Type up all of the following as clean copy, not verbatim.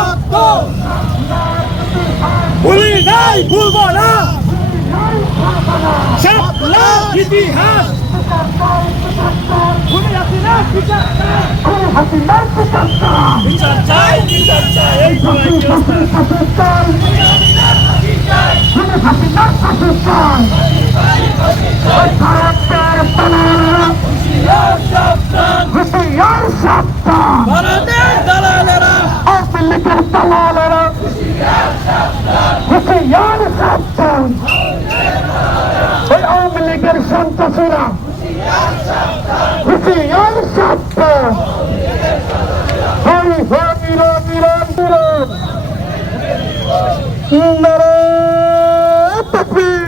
রক্ত ভুলি নাই, ভুলবো না। শাপলা ইতিহাস বিচার চাই, বিচার চাই। এই ভারতের দালালেরা, দালালেরা হুঁশিয়ার সাবধান, ওই আওয়ামী লীগের সন্ত্রাসীরা হুঁশিয়ার সাবধান। হরি হরি রবি রবি নারে তাকবীর,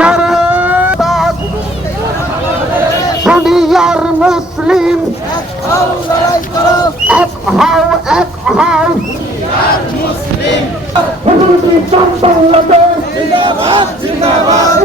নারে দুনিয়ার মুসলিম এক হও, এক হও বাংলাদেশ জিন্দাবাদ, জিন্দাবাদ।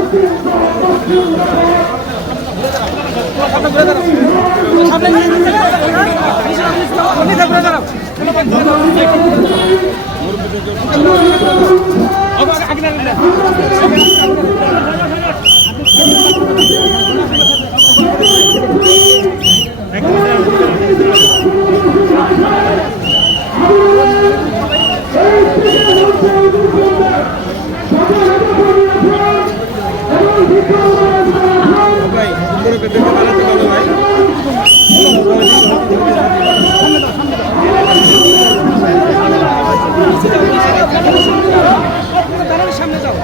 সামনে যাও।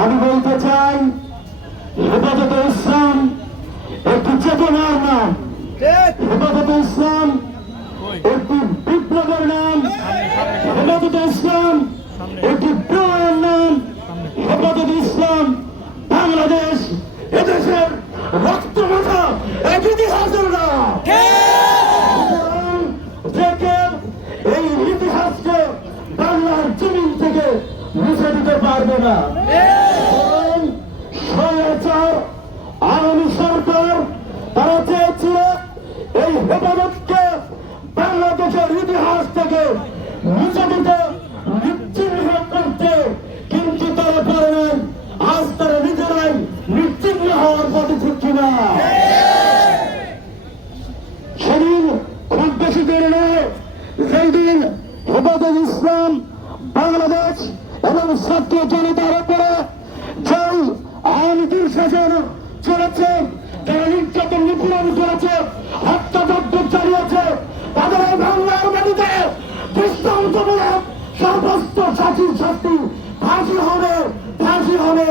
আমি বলতে চাই, হেফাজতে ইসলাম একটি চেতনার নাম, হেফাজতে ইসলাম একটি বিপ্লবের নাম, হেফাজতে ইসলাম একটি প্রণয়ের নাম, হেফাজতে ইসলাম বাংলাদেশ এদেশের রক্তমাখা এক ইতিহাসের নাম। যে কেউ এই ইতিহাসকে বাংলার জমিন থেকে মুছে দিতে পারবে না। আওয়ামী সরকার তারা চেয়েছিল এই হেফাজতকে বাংলাদেশের ইতিহাস থেকে মুছে দিতে, নিশ্চিহ্ন করতে, কিন্তু তারা পারে নাই। আজ তারা নিজেরাই নিশ্চিহ্ন হওয়ার পথে ছিচ্ছে না। সেদিন খুব বেশি দেরি নয়, যেই দিন হেফাজত ইসলাম বাংলাদেশ এবং ছাত্র জনতার উপরে যেই আওয়ামী দুঃশাসন চলেছে, যারা নির্যাতন নিপীড়ন করেছে, হত্যাযজ্ঞ চালিয়েছে, তাদের এই বাংলার মাটিতে দৃষ্টান্তমূলক সর্বোচ্চ শাস্তি ফাঁসি হবে, ফাঁসি হবে।